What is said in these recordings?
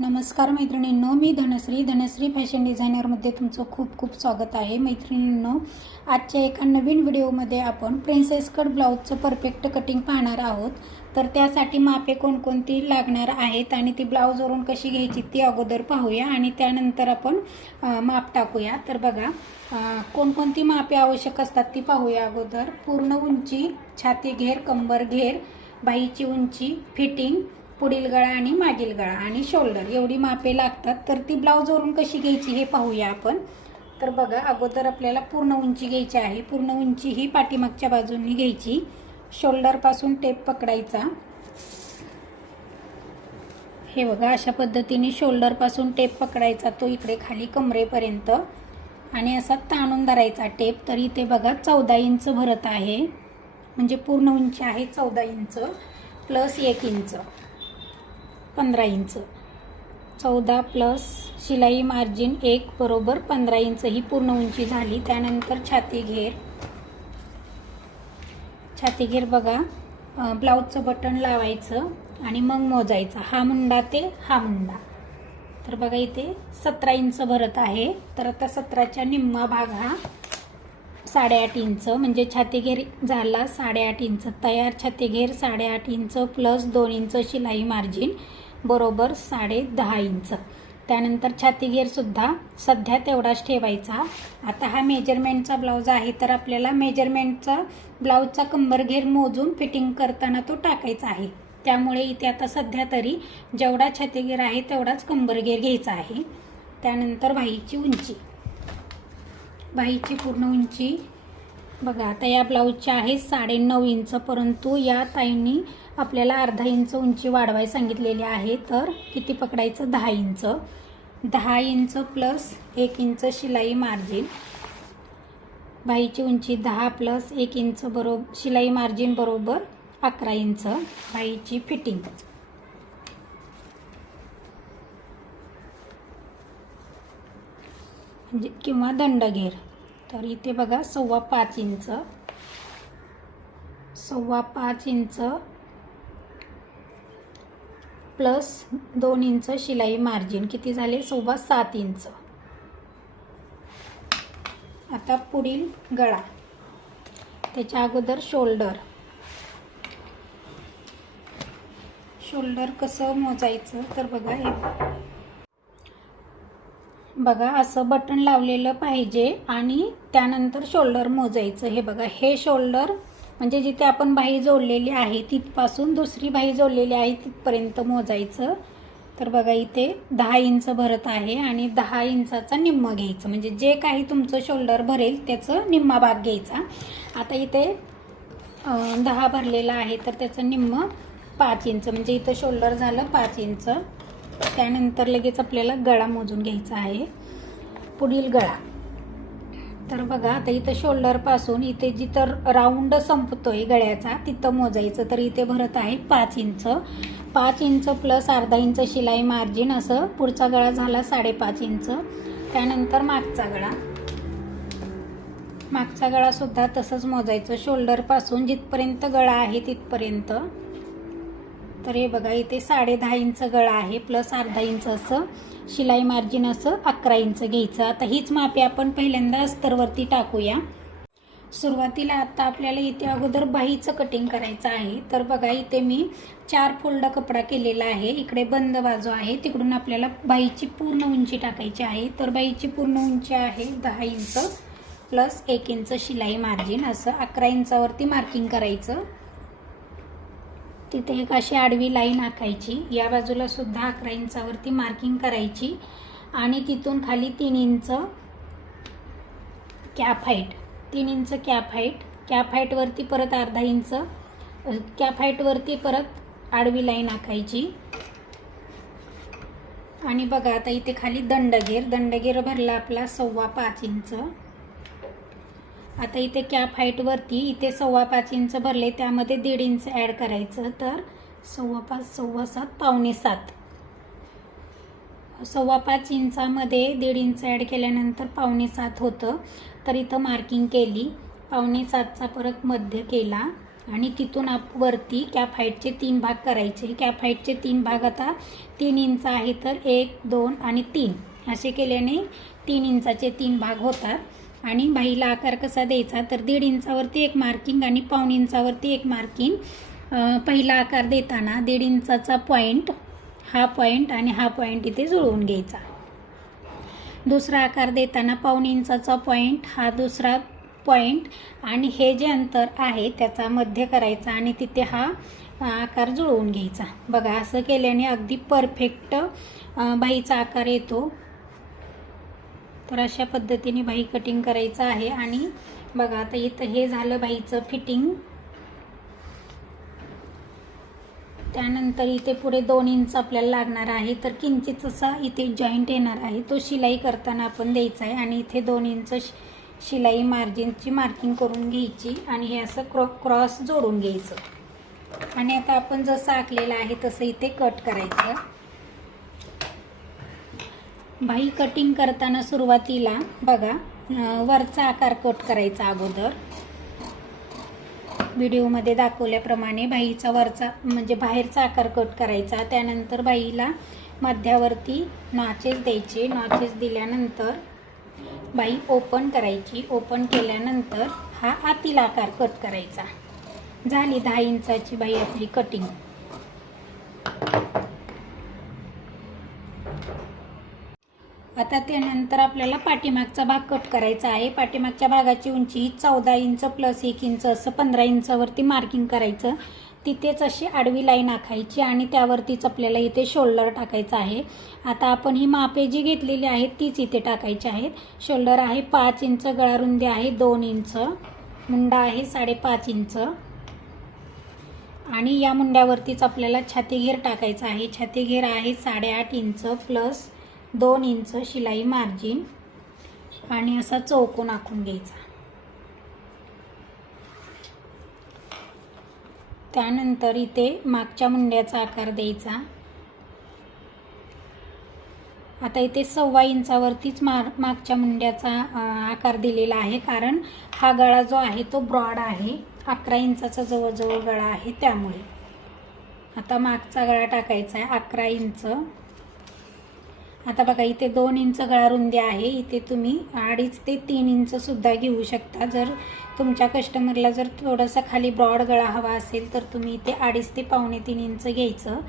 नमस्कार मैत्रिणींनो, मी धनश्री फॅशन डिझायनरमध्ये तुमचं खूप खूप स्वागत आहे। मैत्रिणींनो, आजच्या एका नवीन व्हिडिओमध्ये आपण प्रिन्सेस कट ब्लाउजचं परफेक्ट कटिंग पाहणार आहोत। तर त्यासाठी मापे कोणकोणती लागणार आहेत आणि ती ब्लाउजवरून कशी घ्यायची ती अगोदर पाहूया आणि त्यानंतर आपण माप टाकूया। तर बघा, कोणकोणती मापे आवश्यक असतात ती पाहूया अगोदर। पूर्ण उंची, छाती घेर, कंबर घेर, बाहीची उंची, फिटिंग, पुढील गळा आणि मागील गळा आणि शोल्डर एवढी मापे लागतात। तर ती ब्लाउजवरून कशी घ्यायची हे पाहूया आपण। तर बघा, अगोदर आपल्याला पूर्ण उंची घ्यायची आहे। पूर्ण उंची ही पाठीमागच्या बाजूंनी घ्यायची। शोल्डर पासून टेप पकडायचा। हे बघा, अशा पद्धतीने शोल्डर पासून टेप पकडायचा, तो इकडे खाली कमरेपर्यंत आणि असा ताणून धरायचा टेप। तर इथे बघा 14 इंच भरत आहे, म्हणजे पूर्ण उंची आहे 14 inch plus 1 inch 15 inch. 14 plus शिलाई मार्जिन 1 बरोबर 15 इंच ही पूर्ण उंची झाली। त्यानंतर छाती घेर बघा, ब्लाउजचं बटन लावायचं आणि मग मोजायचं, हा मुंडा ते हा मुंडा। तर बघा, इथे 17 इंच भरत आहे। तर आता 17च्या निम्मा भाग हा 8.5 इंच, म्हणजे छाती घेर झाला 8.5 इंच तयार। छाती घेर 8.5 इंच प्लस 2 इंच शिलाई मार्जिन बरोबर 10.5 इंच। त्यानंतर छाती घेर सुद्धा सध्या तेवढाच ठेवायचा। आता हा मेजरमेंटचा ब्लाउज आहे, तर आपल्याला मेजरमेंटचा ब्लाउजचा कंबर घेर मोजून फिटिंग करताना तो टाकायचा आहे। त्यामुळे इथे आता सध्या तरी जेवढा छाती घेर आहे तेवढाच कंबर घेर घ्यायचा आहे। त्यानंतर बाहीची उंची, बाहीची पूर्ण उंची बघा, आता या ब्लाउजची आहे 9.5 इंच, परंतु या ताईंनी आपल्याला अर्धा इंच उंची वाढवाय सांगितलेली आहे। तर किती पकडायचं, 10 इंच। 10 इंच प्लस 1 इंच शिलाई मार्जिन, बाहीची उंची 10 प्लस 1 इंच बरोबर शिलाई मार्जिन बरोबर 11 इंच। बाहीची फिटिंग म्हणजे किंवा दंड घेर, तर इथे बघा 5.25 इंच, 5.25 इंच प्लस 2 इंच शिलाई मार्जिन किती झाले, 7.25 इंच। आता पुढील गळा, त्याच्या अगोदर शोल्डर कसं मोजायचं, तर बघा असं बटन लावलेलं पाहिजे आणि त्यानंतर शोल्डर मोजायचं। हे बघा, हे शोल्डर म्हणजे जिथे आपण बाही जोडलेली आहे तिथपासून दुसरी बाही जोडलेली आहे तिथपर्यंत मोजायचं। तर बघा, इथे 10 इंच भरत आहे आणि 10 इंचाचा निम्मा घ्यायचं, म्हणजे जे काही तुमचं शोल्डर भरेल त्याचं निम्मा भाग घ्यायचा। आता इथे 10 भरलेला आहे, तर त्याचं निम्म 5 इंच, म्हणजे इथं शोल्डर झालं 5 इंच। त्यानंतर लगेच आपल्याला गळा मोजून घ्यायचा आहे। पुढील गळा, तर बघा आता इथं शोल्डर पासून इथे जिथं राऊंड संपतोय गळ्याचा तिथं मोजायचं। तर इथे भरत आहे 5 इंच। 5 इंच प्लस अर्धा इंच शिलाई मार्जिन, असं पुढचा गळा झाला 5.5 इंच। त्यानंतर मागचा गळा सुद्धा तसंच मोजायचं, शोल्डर पासून जिथपर्यंत गळा आहे तिथपर्यंत। तर हे बघा, इथे 10.5 इंच गळा आहे प्लस अर्धा इंच असं शिलाई मार्जिन, असं 11 इंच घ्यायचं। आता हीच मापे आपण पहिल्यांदा अस्तरवरती टाकूया। सुरुवातीला आता आपल्याला इथे अगोदर बाहीचं कटिंग करायचं आहे। तर बघा, इथे मी 4 फोल्ड कपडा केलेला आहे, इकडे बंद बाजू आहे, तिकडून आपल्याला बाहीची पूर्ण उंची टाकायची आहे। तर बाहीची पूर्ण उंची आहे 10 इंच प्लस 1 इंच शिलाई मार्जिन, असं 11 इंचावरती मार्किंग करायचं। तिथे एक अशी आडवी लाईन आखायची, या बाजूला सुद्धा 11 इंचावरती मार्किंग करायची आणि तिथून खाली 3 inch cap height, 3 inch cap हाईटवरती परत अर्धा इंच, कॅप हाईटवरती परत आडवी लाईन आखायची। आणि बघा, आता इथे खाली दंडगेर भरला आपला 5.25 इंच। आता इथे कॅप हाईटवरती इथे 5.25 इंच भरले, त्यामध्ये 1.5 इंच ॲड करायचं। तर 5.25, 6.25, पावणे 7, 5.25 इंचामध्ये 1.5 इंच ॲड केल्यानंतर पावणे 7 होतं। तर इथं मार्किंग केली, पावणे 7चा परत मध्य केला आणि तिथून वरती कॅप हाईटचे 3 भाग करायचे. कॅप हाईटचे 3 भाग आता 3 इंच आहे तर 1, 2 आणि 3 असे केल्याने 3 इंचाचे 3 भाग होतात. आणि बाहीला आकार कसा द्यायचा तर 1.5 इंचावरती एक मार्किंग आणि पाऊण इंचावरती एक मार्किंग. पहिला आकार देताना 1.5 इंचाचा पॉईंट, हा पॉईंट आणि हा पॉईंट इथे जुळवून घ्यायचा. दुसरा आकार देताना पाऊण इंचाचा पॉईंट, हा दुसरा पॉईंट आणि हे जे अंतर आहे त्याचा मध्य करायचा आणि तिथे हा आकार जुळवून घ्यायचा. बघा असं केल्याने अगदी परफेक्ट बाहीचा आकार येतो. तर अशा पद्धतीने बाही कटिंग करायचं आहे. आणि बघा आता इथं हे झालं बाहीचं फिटिंग. त्यानंतर इथे पुढे 2 इंच आपल्याला लागणार आहे तर किंचित असा इथे जॉईंट येणार आहे, तो शिलाई करताना आपण द्यायचा आहे. आणि इथे 2 इंच शिलाई मार्जिनची मार्किंग करून घ्यायची आणि हे असं क्रॉस जोडून घ्यायचं. आणि आता आपण जसं आखलेलं आहे तसं इथे कट करायचं. बाही कटिंग करताना सुरुवातीला बघा वरचा आकार कट करायचा अगोदर. व्हिडिओमध्ये दाखवल्याप्रमाणे बाहीचा वरचा म्हणजे बाहेरचा आकार कट करायचा. त्यानंतर बाहीला मध्यावरती नॉचेस द्यायचे. नॉचेस दिल्यानंतर बाही ओपन करायची. ओपन केल्यानंतर हा आतील आकार कट करायचा. झाली 10 इंचाची बाही आपली कटिंग. आता त्यानंतर आपल्याला पाठीमागचा भाग कट करायचा आहे. पाठीमागच्या भागाची उंची 14 इंच प्लस 1 इंच असं 15 इंचावरती मार्किंग करायचं. तिथेच अशी आडवी लाईन आखायची आणि त्यावरतीच आपल्याला इथे शोल्डर टाकायचं आहे. आता आपण ही मापे जी घेतलेली आहेत तीच इथे टाकायची आहेत. शोल्डर आहे 5 इंच, गळा रुंदी आहे 2 इंच, मुंडा आहे 5.5 इंच आणि या मुंड्यावरतीच आपल्याला छातीघेर टाकायचा आहे. छातीघेर आहे 8.5 इंच प्लस 2 इंच शिलाई मार्जिन आणि असा चौकोन आखून घ्यायचा. त्यानंतर इथे मागच्या मुंड्याचा आकार द्यायचा. आता इथे 1.25 इंचावरतीच मागच्या मुंड्याचा आकार दिलेला आहे, कारण हा गळा जो आहे तो ब्रॉड आहे. 11 इंचाचा जवळजवळ गळा आहे त्यामुळे. आता मागचा गळा टाकायचा आहे 11 इंच. आता बघा इथे 2 इंच गळा रुंदी आहे. इथे तुम्ही 2.5 ते 3 इंच सुद्धा घेऊ शकता. जर तुमच्या कस्टमरला जर थोडासा खाली ब्रॉड गळा हवा असेल तर तुम्ही इथे 2.5 ते 2.25 इंच घ्यायचं.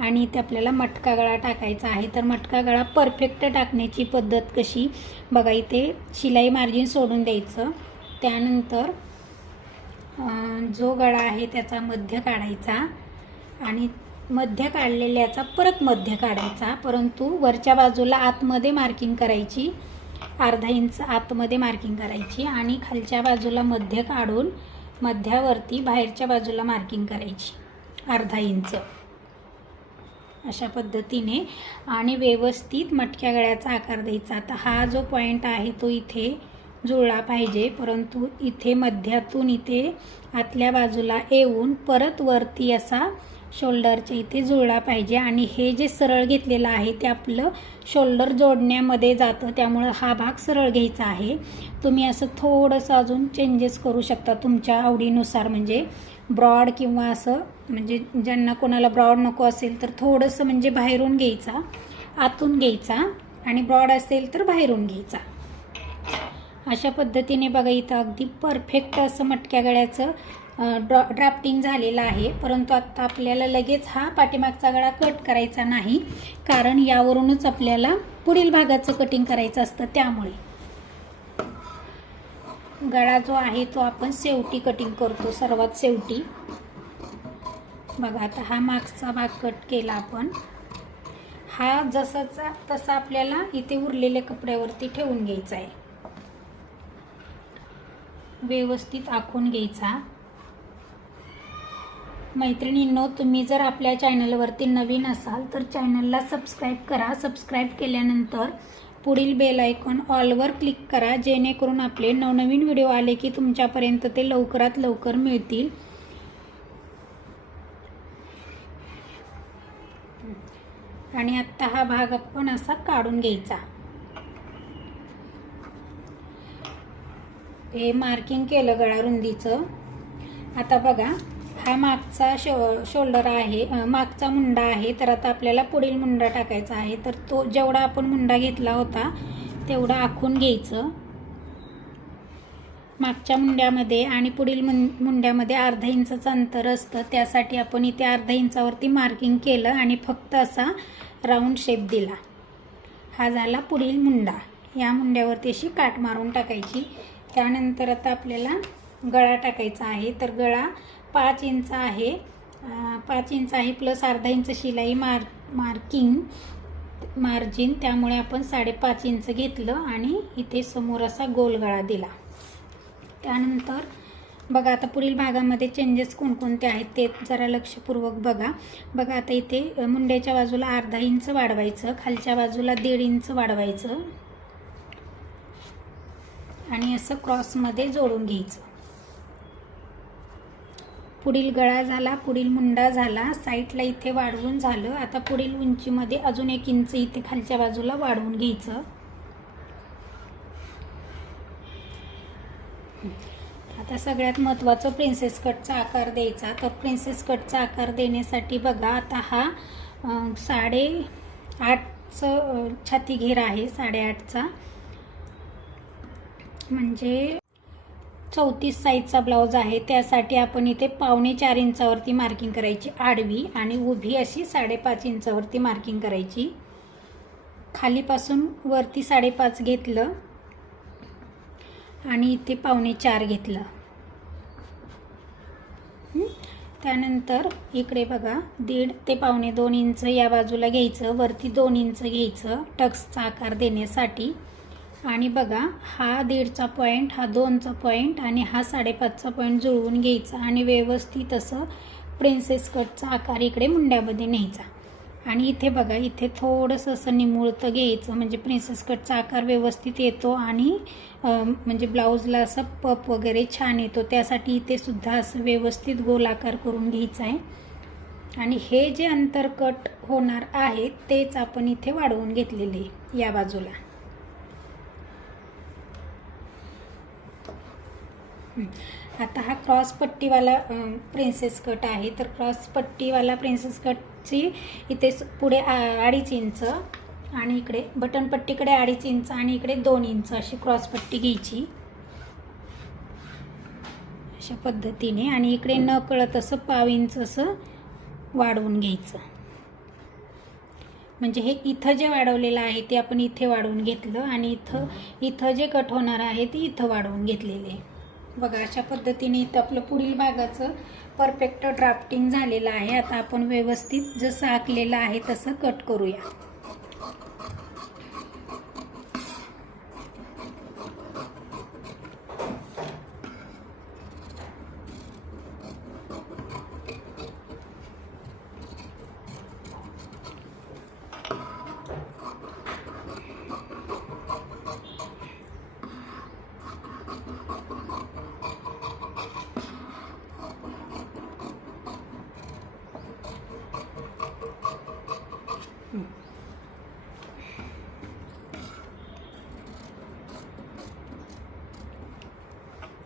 आणि इथे आपल्याला मटका गळा टाकायचा आहे. तर मटका गळा परफेक्ट टाकण्याची पद्धत कशी बघा, इथे शिलाई मार्जिन सोडून द्यायचं. त्यानंतर जो गळा आहे त्याचा मध्य काढायचा आणि मध्य काढलेल्याचा परत मध्य काढायचा, परंतु वरच्या बाजूला आतमध्ये मार्किंग करायची. 1/2 इंच आतमध्ये मार्किंग करायची आणि खालच्या बाजूला मध्य काढून मध्यावरती बाहेरच्या बाजूला मार्किंग करायची 1/2 इंच अशा पद्धतीने. आणि व्यवस्थित मटक्या गळ्याचा आकार द्यायचा. आता हा जो पॉईंट आहे तो इथे जुळला पाहिजे, परंतु इथे मध्यातून इथे आतल्या बाजूला येऊन परत वरती असा शोल्डरच्या इथे जुळला पाहिजे. आणि हे जे सरळ घेतलेलं आहे ते आपलं शोल्डर जोडण्यामध्ये जातं, त्यामुळं हा भाग सरळ घ्यायचा आहे. तुम्ही असं थोडंसं अजून चेंजेस करू शकता तुमच्या आवडीनुसार, म्हणजे ब्रॉड किंवा असं, म्हणजे ज्यांना कोणाला ब्रॉड नको असेल तर थोडंसं म्हणजे बाहेरून घ्यायचा, आतून घ्यायचा, आणि ब्रॉड असेल तर बाहेरून घ्यायचा. अशा पद्धतीने बघा इथं अगदी परफेक्ट असं मटक्या गळ्याचं ड्राफ्टिंग झालेलं आहे. परंतु आता आपल्याला लगेच हा पाठीमागचा गळा कट करायचा नाही, कारण यावरूनच आपल्याला पुढील भागाचं कटिंग करायचं असतं. त्यामुळे गळा जो आहे तो आपण शेवटी कटिंग करतो, सर्वात शेवटी. बघा आता हा मागचा भाग कट केला आपण. हा जसाचा तसा आपल्याला इथे उरलेल्या कपड्यावरती ठेवून घ्यायचा आहे. व्यवस्थित आखून घ्यायचा. मैत्रिणींनो, तुम्ही जर आपल्या चॅनलवरती नवीन असाल तर चॅनलला सबस्क्राईब करा. सबस्क्राईब केल्यानंतर पुढील बेल आयकॉन ऑलवर क्लिक करा, जेणेकरून आपले नवनवीन व्हिडिओ आले की तुमच्यापर्यंत ते लवकरात लवकर मिळतील. आणि आता हा भाग आपण असा काढून घ्यायचा. हे मार्किंग केलं गळा रुंदीचं. आता बघा हा मागचा शोल्डर आहे, मागचा मुंडा आहे. तर आता आपल्याला पुढील मुंडा टाकायचा आहे. तर तो जेवढा आपण मुंडा घेतला होता तेवढा आखून घ्यायचं. मागच्या मुंड्यामध्ये आणि पुढील मुंड्यामध्ये अर्धा इंचाचं अंतर असतं. त्यासाठी आपण इथे अर्धा इंचावरती मार्किंग केलं आणि फक्त असा राऊंड शेप दिला. हा झाला पुढील मुंडा. या मुंड्यावरती अशी काट मारून टाकायची. त्यानंतर आता आपल्याला गळा टाकायचा आहे. तर गळा 5 इंच आहे, 5 इंच आहे प्लस अर्धा इंच शिलाई मार्जिन. त्यामुळे आपण 5.5 इंच घेतलं आणि इथे समोर असा गोल गळा दिला. त्यानंतर बघा आता पुढील भागामध्ये चेंजेस कोणकोणते आहेत ते जरा लक्षपूर्वक बघा. बघा आता इथे मुंड्याच्या बाजूला अर्धा इंच वाढवायचं, खालच्या बाजूला 1.5 इंच वाढवायचं आणि असं क्रॉसमध्ये जोडून घ्यायचं. पुढील गळा झाला, पुढील मुंडा झाला, साईडला इथे वाढवून झालं. आता पुढील उंचीमध्ये अजून 1 इंच इथे खालच्या बाजूला वाढवून घ्यायचं. आता सगळ्यात महत्त्वाचं प्रिन्सेस कटचा आकार द्यायचा. तर प्रिन्सेस कटचा आकार देण्यासाठी बघा आता हा 8.5चं छाती घेर आहे, 8.5चा म्हणजे 34 साईजचा ब्लाऊज आहे. त्यासाठी आपण इथे 4.25 इंचावरती मार्किंग करायची आडवी आणि उभी अशी 5.5 इंचावरती मार्किंग करायची. खालीपासून वरती 5.5 घेतलं आणि इथे 4.25 घेतलं. त्यानंतर इकडे बघा 1.5 ते 2.25 इंच या बाजूला घ्यायचं, वरती 2 इंच घ्यायचं टक्सचा आकार देण्यासाठी. आणि बघा हा 1.5चा पॉईंट, हा 2चा पॉईंट आणि हा 5.5चा पॉईंट जुळवून घ्यायचा आणि व्यवस्थित असं प्रिन्सेस कटचा आकार इकडे मुंड्यामध्ये न्यायचा. आणि इथे बघा इथे थोडंसं असं निमुळतं घ्यायचं म्हणजे प्रिन्सेस कटचा आकार व्यवस्थित येतो आणि म्हणजे ब्लाऊजला असं पप वगैरे छान येतो. त्यासाठी इथे सुद्धा असं व्यवस्थित गोल आकार करून घ्यायचा आहे. आणि हे जे अंतर कट होणार आहे तेच आपण इथे वाढवून घेतलेले या बाजूला. आता हा क्रॉस पट्टीवाला प्रिन्सेस कट आहे. तर क्रॉस पट्टीवाला प्रिन्सेस कटची इथे पुढे 2.5 इंच आणि इकडे बटन पट्टीकडे 2.5 इंच आणि इकडे 2 इंच अशी क्रॉस पट्टी घ्यायची अशा पद्धतीने. आणि इकडे न कळत असं 1/2 इंच असं वाढवून घ्यायचं. म्हणजे हे इथं जे वाढवलेलं आहे ते आपण इथे वाढवून घेतलं आणि इथं जे कट होणार आहे ते इथं वाढवून घेतलेले. बघा अशा पद्धतीने इथं आपलं पुढील भागाचं परफेक्ट ड्राफ्टिंग झालेलं आहे. आता आपण व्यवस्थित जसं आखलेलं आहे तसं कट करूया.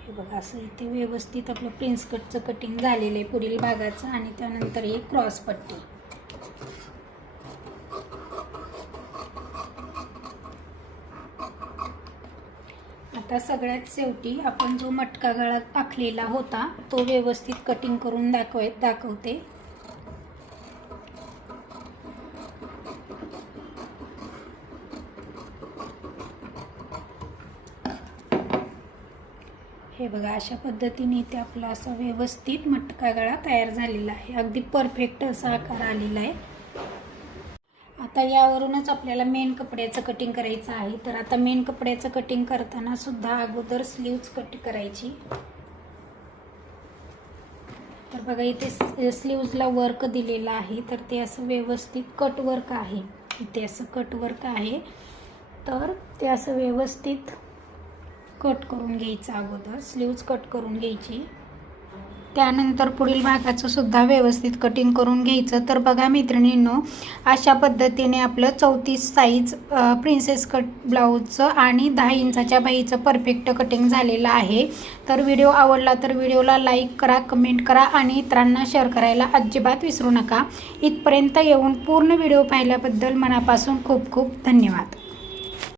हे बघा असं इथे व्यवस्थित आपलं प्रिन्स कटचं कटिंग झालेलं आहे पुढील भागाचं. आणि त्यानंतर हे क्रॉस पट्टी. आता सगळ्यात शेवटी आपण जो मटका गळा आखलेला होता तो व्यवस्थित कटिंग करून दाखवते. हे बघा अशा पद्धतीने इथे आपला असा व्यवस्थित मटका गळा तयार झालेला आहे. अगदी परफेक्ट असा आकार आलेला आहे. आता यावरूनच आपल्याला मेन कपड्याचं कटिंग करायचं आहे. तर आता मेन कपड्याचं कटिंग करताना सुद्धा अगोदर स्लीव्ज कट करायची. तर बघा इथे स्लीव्जला वर्क दिलेलं आहे. तर ते असं व्यवस्थित कट वर्क आहे. इथे असं कट वर्क आहे. तर ते असं व्यवस्थित कट करून घ्यायचं. अगोदर स्लीव्ज कट करून घ्यायची. त्यानंतर पुढील भागाचं सुद्धा व्यवस्थित कटिंग करून घ्यायचं. तर बघा मैत्रिणींनो, अशा पद्धतीने आपलं 34 साईज प्रिन्सेस कट ब्लाऊजचं आणि 10 इंचाच्या बाहीचं परफेक्ट कटिंग झालेलं आहे. तर व्हिडिओ आवडला तर व्हिडिओला लाईक करा, कमेंट करा आणि इतरांना शेअर करायला अजिबात विसरू नका. इथपर्यंत येऊन पूर्ण व्हिडिओ पाहिल्याबद्दल मनापासून खूप खूप धन्यवाद.